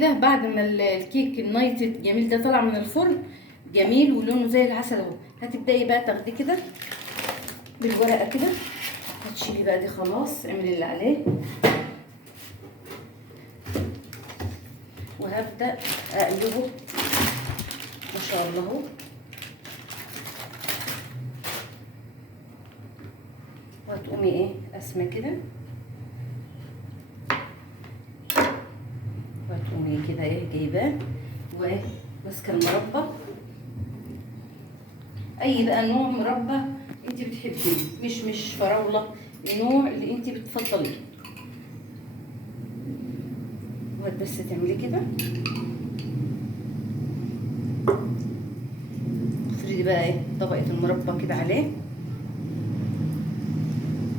كده بعد ما الكيك النايت الجميل ده طلع من الفرن جميل ولونه زي العسل اهو. هتبداي بقى تاخديه كده بالورقه كده، هتشيلي بقى دي خلاص، اعملي اللي عليه. وهبدا اقلبه ما شاء الله اهو، وهتقومي ايه قسمه كده، وهتقومي كده ايه جايباه وايه ماسكه المربى، اي بقى نوع مربى انت بتحبيه، مش فراوله، النوع اللي انت بتفضليه. بس تعملي كده، تفردي بقى ايه طبقه المربى كده عليه،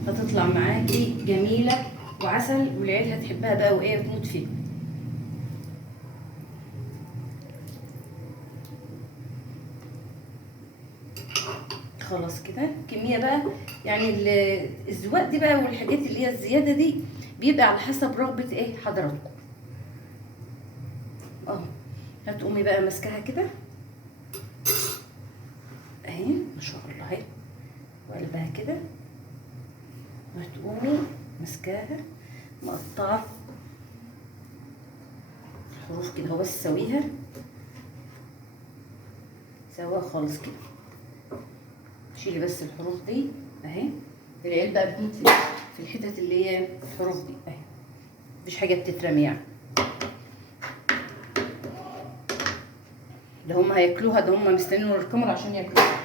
هتطلع معاكي جميله وعسل، والعيال هتحبها بقى وايه تموت فيه. خلاص كده كميه بقى، يعني الزواق دي بقى والحاجات اللي هي الزياده دي بيبقى على حسب رغبه ايه حضراتكم. هتقومي بقى ماسكاها كده اهي ما شاء الله اهي، وقلبها كده، وهتقومي ماسكاها مقطعه الحروف كده اهو، بس سويها سواها خالص كده، شيلي بس الحروف دي اهي. العيال بقى بتموت في الحتت اللي هي الحروف دي اهي، مفيش حاجه بتترمي يعني، ده هم هياكلوها، ده هم مستنيين الكاميرا عشان ياكلوها.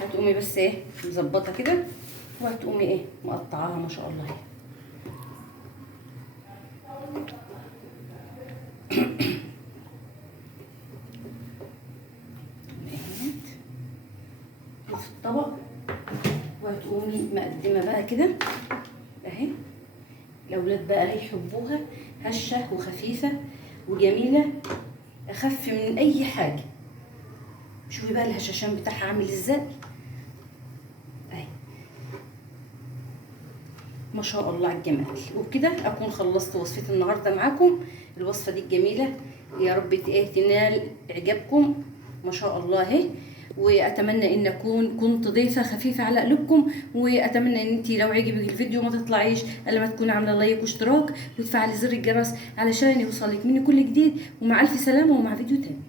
هتقومي بس ايه مظبطه كده، وهتقومي ايه مقطعاها ما شاء الله اهي. في الطبق، وهتقومي مقدمه بقى كده اهي. الاولاد بقى هيحبوها، هشه وخفيفه وجميله، اخف من اي حاجه. شوفي بقى الهشاشان بتاعها عامل ازاي اهي، ما شاء الله على الجمال. وبكده اكون خلصت وصفتي النهارده معاكم، الوصفه دي الجميله، يا رب ايه تنال اعجابكم ما شاء الله اهي. واتمنى ان كنت ضيفه خفيفه على قلوبكم، واتمنى ان انت لو عجبك الفيديو ما تطلعيش الا ما تكوني عامله لايك واشتراك وتفعلي زر الجرس علشان يوصلك مني كل جديد. ومع الف سلامه ومع فيديو تاني.